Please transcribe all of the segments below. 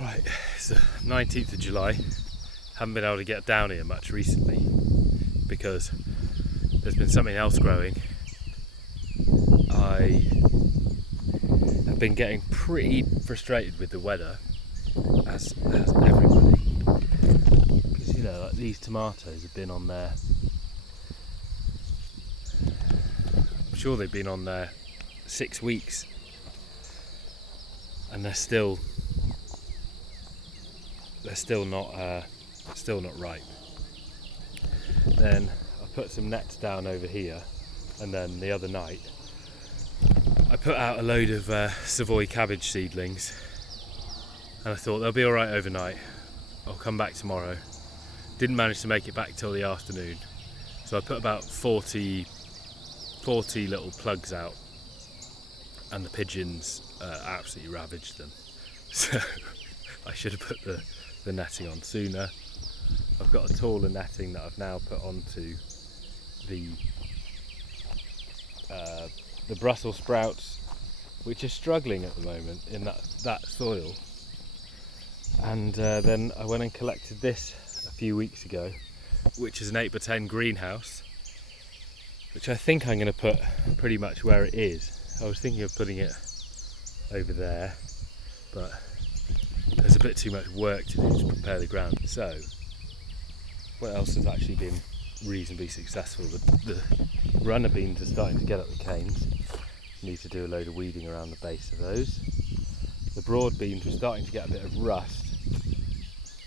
Right, it's the 19th of July. Haven't been able to get down here much recently because there's been something else growing. I have been getting pretty frustrated with the weather, as everybody. Because like these tomatoes have been on there. I'm sure they've been on there 6 weeks, and they're still not ripe. Then I put some nets down over here, and then the other night I put out a load of Savoy cabbage seedlings, and I thought they'll be alright overnight. I'll come back tomorrow. Didn't manage to make it back till the afternoon, so I put about 40 little plugs out, and the pigeons absolutely ravaged them. So I should have put the netting on sooner. I've got a taller netting that I've now put onto the Brussels sprouts, which are struggling at the moment in that soil. And then I went and collected this a few weeks ago, which is an 8x10 greenhouse, which I think I'm going to put pretty much where it is. I was thinking of putting it over there, but there's a bit too much work to do to prepare the ground. So what else has actually been reasonably successful? The runner beans are starting to get up the canes. Need to do a load of weeding around the base of those. The broad beans were starting to get a bit of rust,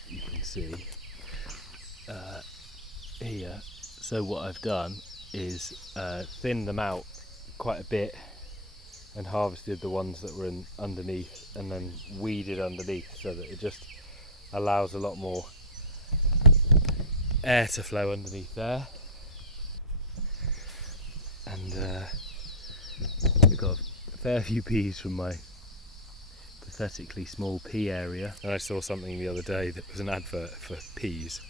you can see here. So what I've done is thinned them out quite a bit and harvested the ones that were underneath, and then weeded underneath, so that it just allows a lot more air to flow underneath there. And we've got a fair few peas from my pathetically small pea area, and I saw something the other day that was an advert for peas.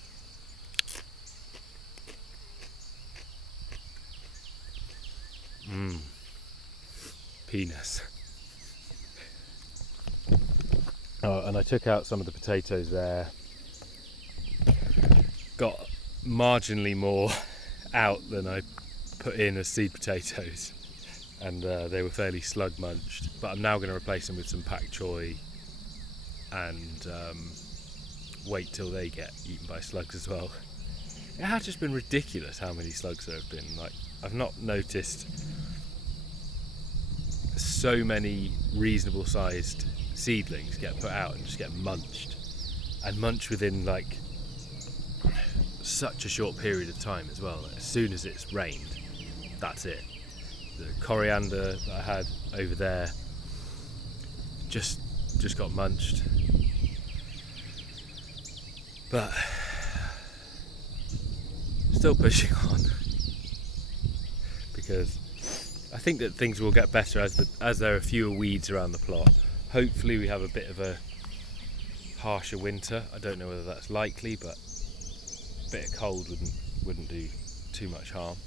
Penis. Oh, and I took out some of the potatoes there. Got marginally more out than I put in as seed potatoes, and they were fairly slug munched. But I'm now going to replace them with some pak choy and wait till they get eaten by slugs as well. It has just been ridiculous how many slugs there have been. Like, I've not noticed so many reasonable sized seedlings get put out and just get munched, and munched within like such a short period of time as well. As soon as it's rained, that's it. The coriander that I had over there just got munched. But still pushing on, because I think that things will get better as there are fewer weeds around the plot. Hopefully we have a bit of a harsher winter. I don't know whether that's likely, but a bit of cold wouldn't do too much harm.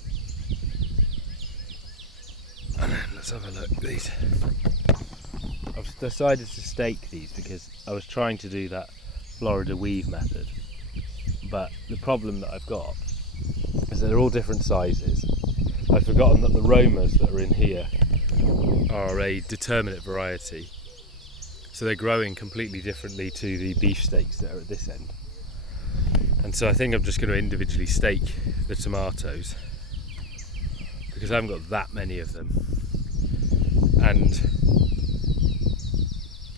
And then let's have a look at these. I've decided to stake these because I was trying to do that Florida weave method, but the problem that I've got is that they're all different sizes. I'd forgotten that the Romas that are in here are a determinate variety, so they're growing completely differently to the beefsteaks that are at this end. And so I think I'm just going to individually stake the tomatoes, because I haven't got that many of them. And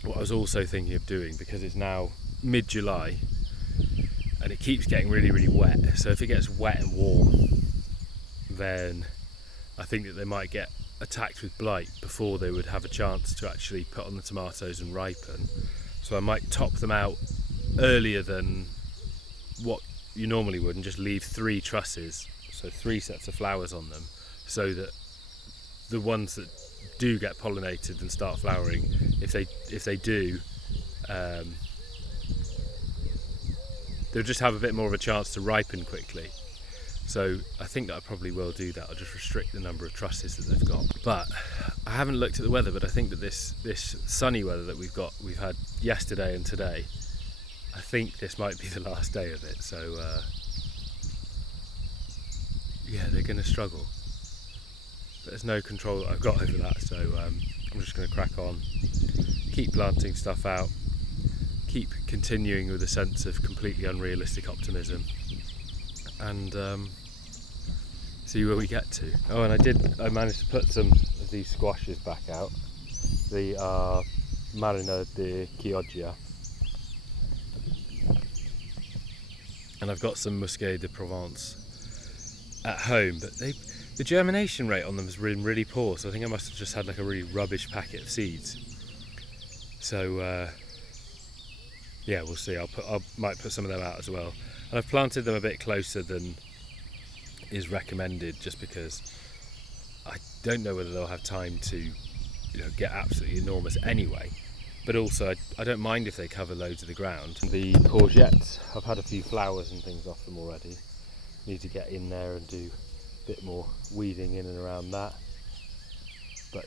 what I was also thinking of doing, because it's now mid-July and it keeps getting really, really wet, so if it gets wet and warm, then I think that they might get attacked with blight before they would have a chance to actually put on the tomatoes and ripen. So I might top them out earlier than what you normally would and just leave 3 trusses, so 3 sets of flowers on them, so that the ones that do get pollinated and start flowering, if they do, they'll just have a bit more of a chance to ripen quickly. So I think that I probably will do that. I'll just restrict the number of trusses that they've got. But I haven't looked at the weather, but I think that this sunny weather that we've had yesterday and today, I think this might be the last day of it. So yeah, they're going to struggle. But there's no control that I've got over that, so I'm just going to crack on, keep planting stuff out, keep continuing with a sense of completely unrealistic optimism, and see where we get to. Oh, and I managed to put some of these squashes back out. The Marina de Chioggia, and I've got some Musqué de Provence at home, but the germination rate on them has been really poor, so I think I must have just had like a really rubbish packet of seeds. So yeah, we'll see. I might put some of them out as well, and I've planted them a bit closer than is recommended, just because I don't know whether they'll have time to get absolutely enormous anyway, but also I don't mind if they cover loads of the ground. The courgettes, I've had a few flowers and things off them already. Need to get in there and do a bit more weeding in and around that, but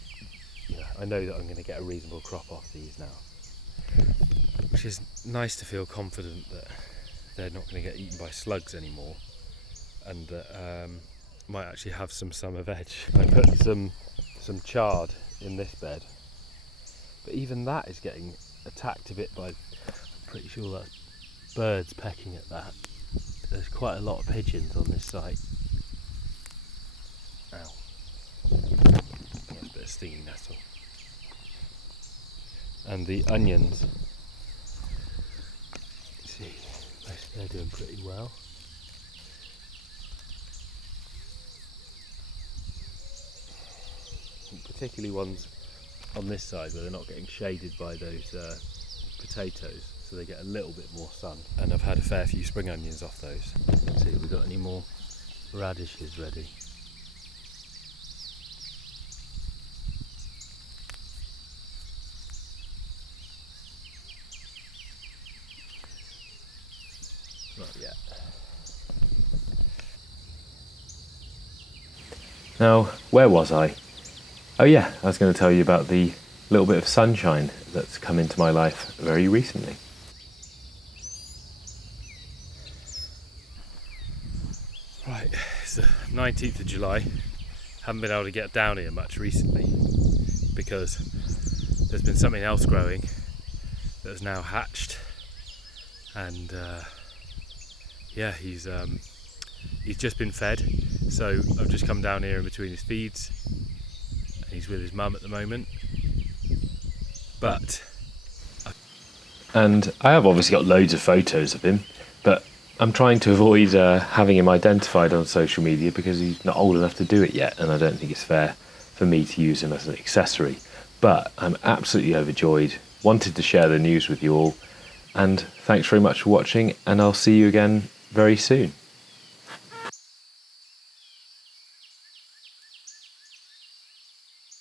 I know that I'm going to get a reasonable crop off these now, which is nice to feel confident that they're not going to get eaten by slugs anymore, and that might actually have some summer veg. I put some chard in this bed, but even that is getting attacked a bit by, I'm pretty sure that's birds pecking at that. There's quite a lot of pigeons on this site. Ow. That's a bit of stinging nettle. And the onions, see, they're doing pretty well. Particularly ones on this side where they're not getting shaded by those potatoes, so they get a little bit more sun. And I've had a fair few spring onions off those. Let's see if we've got any more radishes ready. Not yet. Now, where was I? Oh yeah, I was going to tell you about the little bit of sunshine that's come into my life very recently. Right, it's the 19th of July. Haven't been able to get down here much recently because there's been something else growing that has now hatched, and yeah, he's just been fed, so I've just come down here in between his feeds, and he's with his mum at the moment. And I have obviously got loads of photos of him, but I'm trying to avoid having him identified on social media because he's not old enough to do it yet, and I don't think it's fair for me to use him as an accessory. But I'm absolutely overjoyed, wanted to share the news with you all, and thanks very much for watching, and I'll see you again very soon.